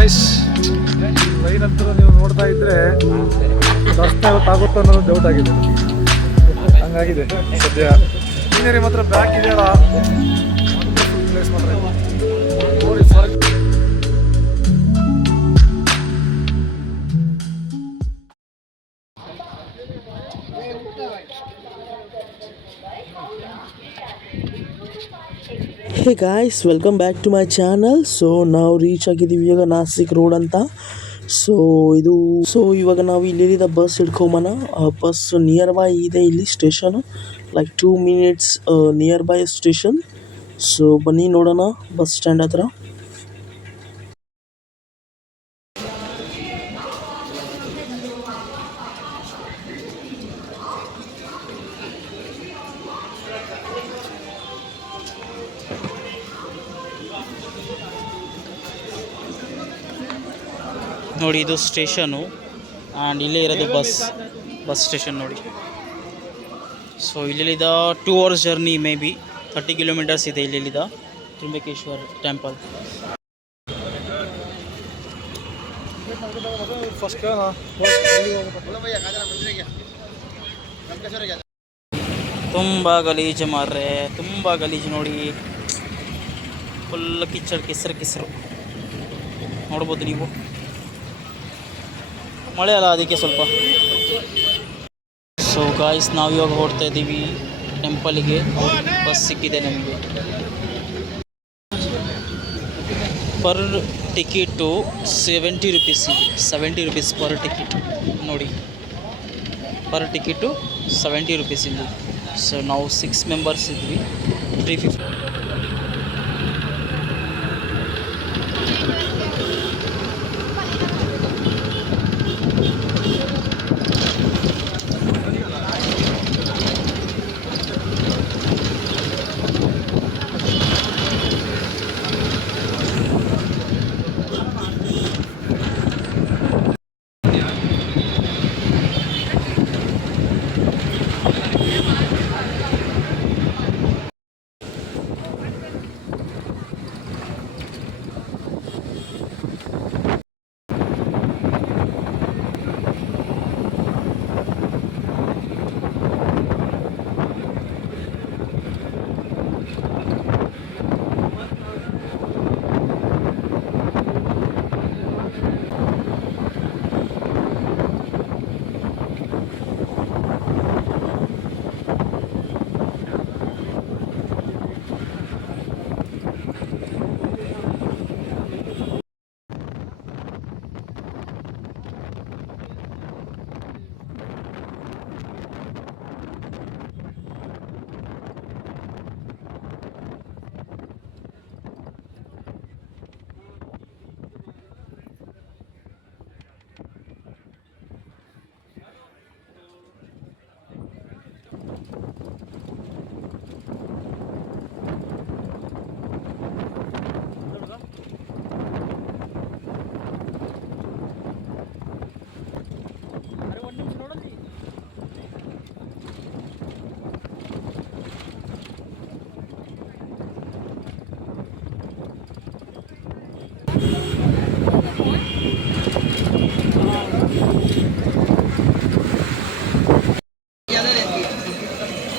Guys, train ಅಂತ ನೀವು ನೋಡ್ತಾ ಇದ್ರೆ ದರ್ಶನ ಇವತ್ತಾಗುತ್ತೋ ಅನ್ನೋದು ಡೌಟ್ ಆಗಿದೆ. ಹಂಗಾಗಿದೆ ಸದ್ಯ. ಸೀನರಿ ಮಾತ್ರ ಬ್ಯಾಕ್ ಇದೆಯಲ್ಲ, ಪ್ಲೇಸ್ ಮಾತ್ರ ನೋಡಿ sir. Hey guys, welcome back to my channel. So ನಾವು ರೀಚ್ ಆಗಿದ್ದೀವಿ ಇವಾಗ ನಾಸಿಕ್ ರೋಡ್ ಅಂತ. ಸೊ ಇವಾಗ ನಾವು ಇಲ್ಲಿಂದ ಬಸ್ ಹಿಡ್ಕೊಂಬನ. ಬಸ್ ನಿಯರ್ ಬೈ ಇದೆ, ಇಲ್ಲಿ station like 2 minutes nearby station. So ಬನ್ನಿ ನೋಡೋಣ ಬಸ್ ಸ್ಟ್ಯಾಂಡ್ ಹತ್ರ. ನೋಡಿ, ಇದು ಸ್ಟೇಷನು ಆ್ಯಂಡ್ ಇಲ್ಲೇ ಇರೋದು ಬಸ್ ಸ್ಟೇಷನ್ ನೋಡಿ. ಸೊ ಇಲ್ಲಿಂದ 2 hours journey, may be 30 kilometers ಇದೆ ಇಲ್ಲಿಂದ ತ್ರ್ಯಂಬಕೇಶ್ವರ ಟೆಂಪಲ್. ತುಂಬ ಗಲೀಜು ಮಾರ್ರೆ, ತುಂಬ ಗಲೀಜು ನೋಡಿ. ಫುಲ್ ಕಿಸರು ನೋಡ್ಬೋದು ನೀವು. ಮಳೆ ಅಲ್ಲ, ಅದಕ್ಕೆ ಸ್ವಲ್ಪ. ಸೊ ಗಾಯ್ಸ್, ನಾವು ಇವಾಗ ಹೊರಡ್ತಾ ಇದ್ದೀವಿ ಟೆಂಪಲಿಗೆ. ಬಸ್ ಸಿಕ್ಕಿದೆ ನಮಗೆ. ಪರ್ ಟಿಕೆಟು 70 rupees ಇದೆ. 70 rupees ಪರ್ ಟಿಕೆಟ್ ನೋಡಿ. ಪರ್ ಟಿಕೆಟು 70 rupees ಇಲ್ಲಿ. ಸೊ ನಾವು 6 members ಇದ್ವಿ. 350.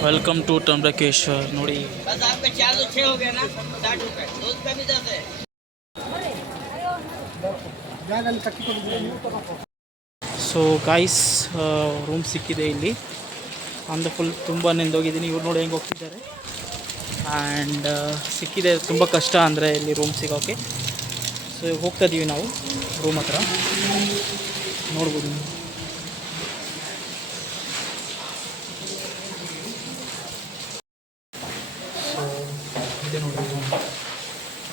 ವೆಲ್ಕಮ್ ಟು ತ್ರ್ಯಂಬಕೇಶ್ವರ್ ನೋಡಿ. ಸೊ ಗಾಯ್ಸ್, ರೂಮ್ ಸಿಕ್ಕಿದೆ ಇಲ್ಲಿ. ಅಂದು ಫುಲ್ ತುಂಬ ನೆಂದೋಗಿದ್ದೀನಿ. ಇವ್ರು ನೋಡಿ ಹೆಂಗೆ ಹೋಗ್ತಿದ್ದಾರೆ. ಆ್ಯಂಡ್ ಸಿಕ್ಕಿದೆ. ತುಂಬ ಕಷ್ಟ ಅಂದರೆ ಇಲ್ಲಿ ರೂಮ್ ಸಿಗೋಕ್ಕೆ. ಸೊ ಹೋಗ್ತಾ ಇದ್ದೀವಿ ನಾವು ರೂಮ್ ಹತ್ರ. ನೋಡ್ಬೋದು ನೀವು.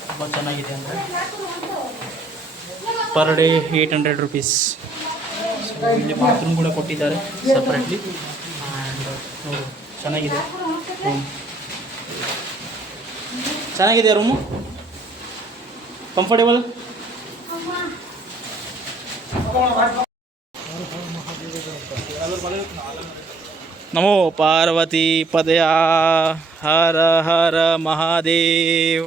ತುಂಬ ಚೆನ್ನಾಗಿದೆ ಅಂದರೆ ಪರ್ ಡೇ 800 rupees. ಸೊ ಇಲ್ಲಿ ಬಾತ್ರೂಮ್ ಕೂಡ ಕೊಟ್ಟಿದ್ದಾರೆ ಸಪ್ರೇಟ್ಲಿ. ಆ್ಯಂಡ್ ನೋಡಿ, ಚೆನ್ನಾಗಿದೆ ರೂಮ್. ಚೆನ್ನಾಗಿದೆ ರೂಮು, ಕಂಫರ್ಟೇಬಲ್. ನಮೋ ಪಾರ್ವತಿ ಪದಯ ಹರ ಹರ ಮಹಾದೇವ್.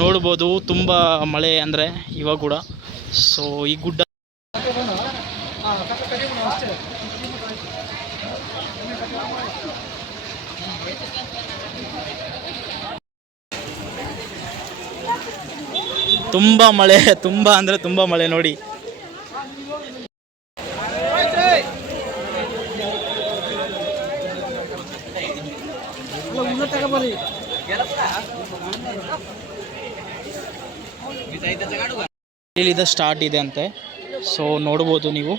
ನೋಡ್ಬೋದು ತುಂಬ ಮಳೆ ಅಂದರೆ ಇವಾಗ ಕೂಡ. ಸೊ ಈ ಗುಡ್ಡ ತುಂಬ ಮಳೆ, ತುಂಬ ಅಂದರೆ ತುಂಬ ಮಳೆ ನೋಡಿ. ಇಲ್ಲಿಂದ ಸ್ಟಾರ್ಟ್ ಇದೆ ಅಂತೆ. ಸೊ ನೋಡ್ಬೋದು ನೀವು.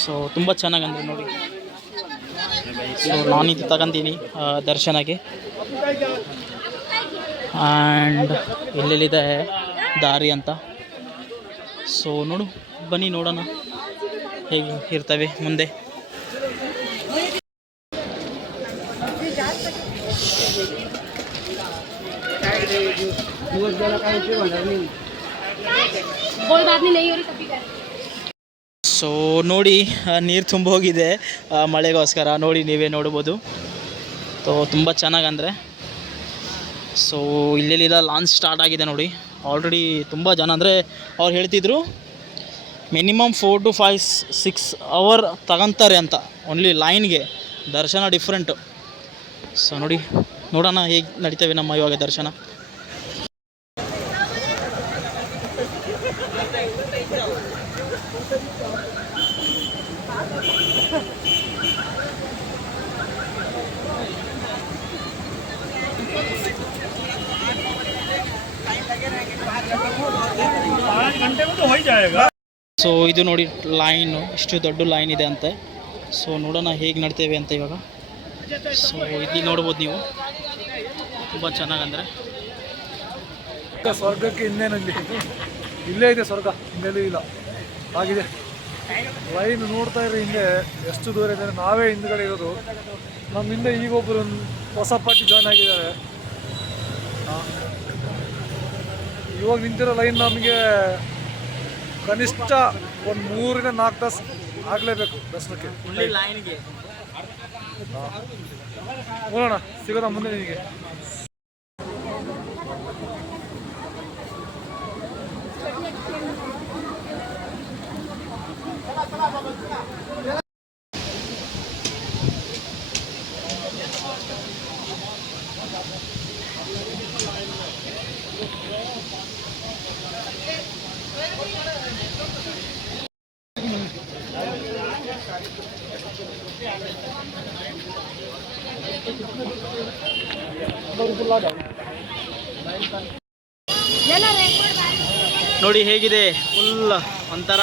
ಸೊ ತುಂಬ ಚೆನ್ನಾಗಂದ್ರೆ ನೋಡಿ. ಸೊ ನಾನಿದು ತಗೊಂತೀನಿ ದರ್ಶನಕ್ಕೆ. ಆ್ಯಂಡ್ ಎಲ್ಲೆಲ್ಲಿದೆ ದಾರಿ ಅಂತ. ಸೊ ಬನ್ನಿ ನೋಡೋಣ ಹೇಗೆ ಇರ್ತವೆ ಮುಂದೆ. ಸೊ ನೋಡಿ ನೀರು ತುಂಬ ಹೋಗಿದೆ ಮಳೆಗೋಸ್ಕರ. ನೋಡಿ ನೀವೇ ನೋಡ್ಬೋದು. ತುಂಬ ಚೆನ್ನಾಗಂದರೆ. ಸೊ ಇಲ್ಲೆಲ್ಲಿಲ್ಲ ಲಾಂಚ್ ಸ್ಟಾರ್ಟ್ ಆಗಿದೆ ನೋಡಿ. ಆಲ್ರೆಡಿ ತುಂಬ ಜನ ಅಂದರೆ ಅವ್ರು ಹೇಳ್ತಿದ್ರು ಮಿನಿಮಮ್ 4 to 5 6 ಅವರ್ ತಗೊತಾರೆ ಅಂತ ಓನ್ಲಿ ಲೈನ್ಗೆ. ದರ್ಶನ ಡಿಫ್ರೆಂಟು. ಸೊ ನೋಡೋಣ ಹೇಗೆ ನಡೀತೇವೆ ನಮ್ಮ ಇವಾಗ ದರ್ಶನ. ಸೊ ಇದು ನೋಡಿ ಲೈನು, ಇಷ್ಟು ದೊಡ್ಡ ಲೈನ್ ಇದೆ ಅಂತೆ. ಸೊ ನೋಡೋಣ ಹೇಗೆ ನಡ್ತೇವೆ ಅಂತ ಇವಾಗ. ಸೊ ಇಲ್ಲಿ ನೋಡ್ಬೋದು ನೀವು, ತುಂಬ ಚೆನ್ನಾಗಂದರೆ. ಸ್ವರ್ಗಕ್ಕೆ ಇನ್ನೇನಲ್ಲಿ ಇಲ್ಲೇ ಇದೆ ಸ್ವರ್ಗ, ಹಿಂದೆಲ್ಲೂ ಇಲ್ಲ ಆಗಿದೆ. ಲೈನ್ ನೋಡ್ತಾ ಇರೋ ಹಿಂದೆ ಎಷ್ಟು ದೂರ ಇದೆ. ನಾವೇ ಹಿಂದ್ಗಡೆ ಇರೋದು. ನಮ್ಮ ಹಿಂದೆ ಈಗೊಬ್ಬರು ಹೊಸ ಪಾರ್ಟಿ ಜಾಯ್ನ್ ಆಗಿದ್ದಾರೆ. ಇವಾಗ ನಿಂತಿರೋ ಲೈನ್ ನಮಗೆ ಕನಿಷ್ಠ ಒಂದು 3 to 4 ತಾಸು ಆಗಲೇಬೇಕು ದರ್ಶನಕ್ಕೆ. ಲೈನ್ಗೆ ನೋಡೋಣ ಸಿಗೋದ ಮುಂದೆ ನಿಮಗೆ. ನೋಡಿ ಹೇಗಿದೆ, ಫುಲ್ ಒಂಥರ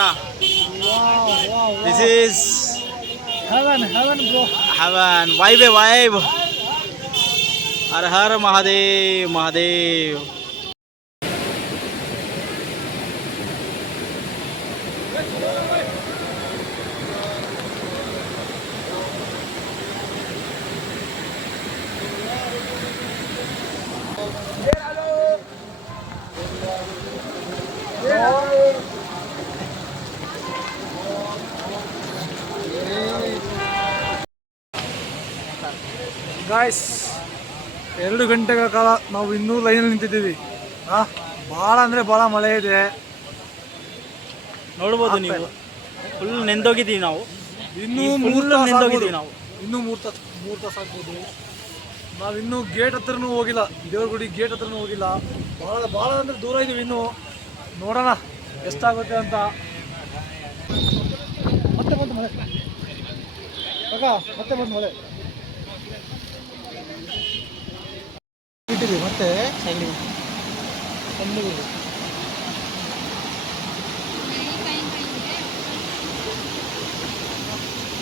ದಿಸ್ ಈಸ್ ಹೆವನ್ ವೈಬ್. ಹರ ಹರ ಮಹಾದೇವ್ ಮಹಾದೇವ್. ಗಾಯ್ಸ್ 2 ಗಂಟೆಗಳ ಕಾಲ ನಾವು ಇನ್ನೂ ಲೈನಲ್ಲಿ ನಿಂತಿದ್ದೀವಿ. ಭಾಳ ಅಂದರೆ ಭಾಳ ಮಳೆ ಇದೆ. ನೋಡ್ಬೋದು ನೀವು, ಫುಲ್ ನೆಂದೋಗಿದ್ದೀವಿ ನಾವು. ಇನ್ನೂ 3 ತಾಸು ನೆಂದೋಗಿದ್ದೀವಿ ನಾವು. ಇನ್ನೂ 3 ತಾಸು ಆಗ್ಬೋದು. ನಾವಿನ್ನೂ ಗೇಟ್ ಹತ್ರನೂ ಹೋಗಿಲ್ಲ, ದೇವ್ರ ಗುಡಿ ಗೇಟ್ ಹತ್ರನೂ ಹೋಗಿಲ್ಲ. ಭಾಳ ಅಂದರೆ ದೂರ ಇದ್ದೀವಿ ಇನ್ನೂ. ನೋಡೋಣ ಎಷ್ಟಾಗುತ್ತೆ ಅಂತ. ಮತ್ತೆ ಬಂತು ಮಳೆ ಮತ್ತೆ ಬಂತು ಮಳೆ. ಇಟ್ಟಿದ್ದೀವಿ ಮತ್ತೆ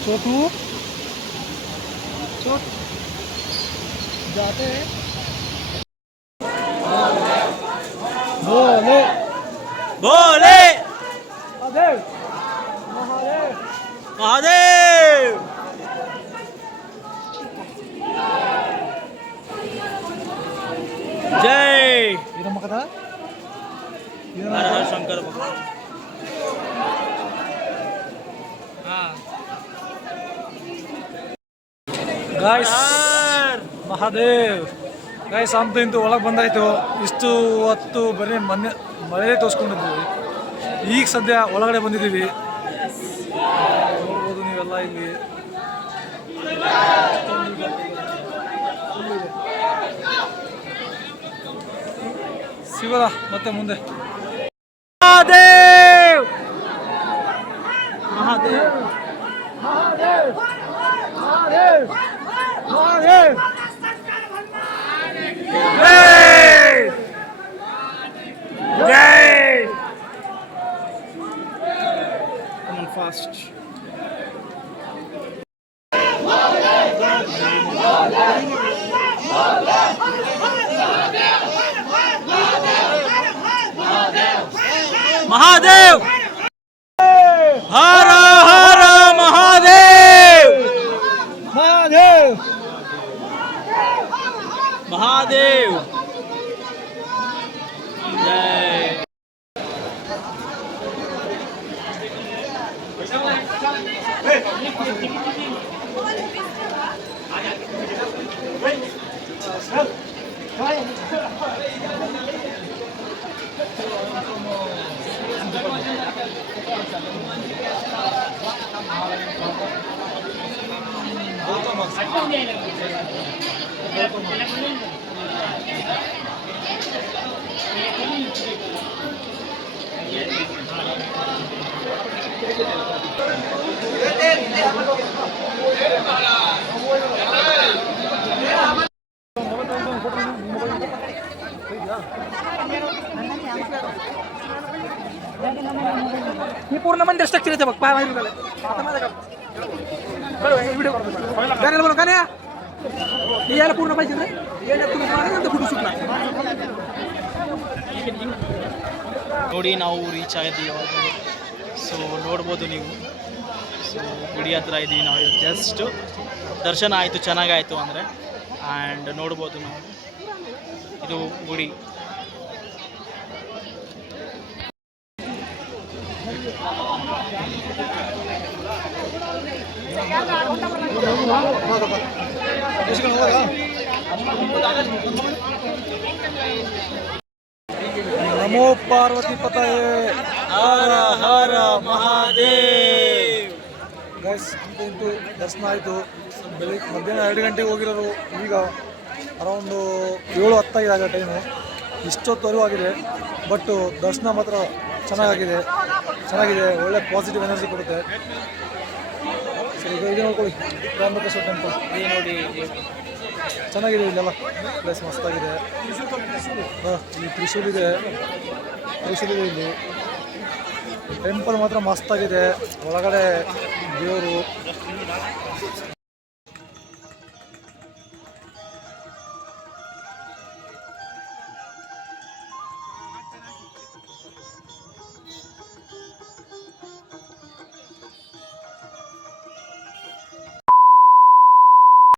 छोटू जाते हैं बोले बोले महादेव महादेव महादेव. जय इरम कथा हर हर शंकर भगवान. गाइस महादेव ಗೈಸ್ ಅಂತೂ ಇಂತೂ ಒಳಗೆ ಬಂದಾಯಿತು. ಇಷ್ಟು ಹೊತ್ತು ಬರೀ ಮಳೆ ತೋರಿಸ್ಕೊಂಡಿದ್ವಿ. ಈಗ ಸದ್ಯ ಒಳಗಡೆ ಬಂದಿದ್ದೀವಿ. ನೋಡ್ಬೋದು ನೀವೆಲ್ಲ ಇಲ್ಲಿ. ಸಿಗೋದ ಮತ್ತೆ ಮುಂದೆ. ಮಹಾದೇವ್ ಮಹಾದೇವ್ ಮಹಾದೇವ್ ಮಹಾದೇವ್ ಮಹಾದೇವ್ ಜೈ ಜೈ. Come on fast. ಮಹಾದೇವ್ ಹರ ಹರ ಮಹಾದೇವ್ ಮಹಾದೇವ್ ಮಹಾದೇವ್ ಜೈ. ही पूर्ण मंदिर स्ट्रक्चर येते बघ. पाय माहिती झालं आता माझ्या व्हिडिओ गाण्याला बोला गाण्या ही यायला पूर्ण पाहिजे रे. यायला तुम्ही नंतर फोटो शूट ನೋಡಿ ನಾವು ರೀಚ್ ಆಗಿದ್ದೀವಿ ಇವಾಗ. ಸೊ ನೋಡ್ಬೋದು ನೀವು. ಸೊ ಗುಡಿ ಹತ್ರ ಇದ್ದೀವಿ ನಾವು. ಜಸ್ಟ್ ದರ್ಶನ ಆಯಿತು, ಚೆನ್ನಾಗಾಯಿತು ಅಂದರೆ. ಆ್ಯಂಡ್ ನೋಡ್ಬೋದು ನಾವು, ಇದು ಗುಡಿ. ನಮೋ ಪಾರ್ವತಿ ಪತಾಯೇ ಹರ ಹರ ಮಹಾದೇವ್. ಗೈಸ್ ಅಂತೂ ದರ್ಶನ ಆಯಿತು. ಬೆಳಿಗ್ಗೆ ಮಧ್ಯಾಹ್ನ 2 ಗಂಟೆಗೆ ಹೋಗಿರೋರು ಈಗ ಅರೌಂಡು 7:10 ಆಗ ಟೈಮು. ಇಷ್ಟೊತ್ತವರೆಗೂ ಆಗಿದೆ. ಬಟ್ ದರ್ಶನ ಮಾತ್ರ ಚೆನ್ನಾಗಿದೆ. ಒಳ್ಳೆ ಪಾಸಿಟಿವ್ ಎನರ್ಜಿ ಕೊಡುತ್ತೆ. ಸರಿ ಇದು ನೋಡ್ಕೊಳ್ಳಿ, ರಾಮಬಸವೇಶ್ವರ ಟೆಂಪಲ್ ಇದು ನೋಡಿ, ಚೆನ್ನಾಗಿದೆ. ಇಲ್ಲೆಲ್ಲ ಪ್ಲೇಸ್ ಮಸ್ತಾಗಿದೆ. ಈ ತ್ರಿಶೂಲ್ ಇದೆ ಇಲ್ಲಿ. ಟೆಂಪಲ್ ಮಾತ್ರ ಮಸ್ತಾಗಿದೆ. ಒಳಗಡೆ ದೇವರು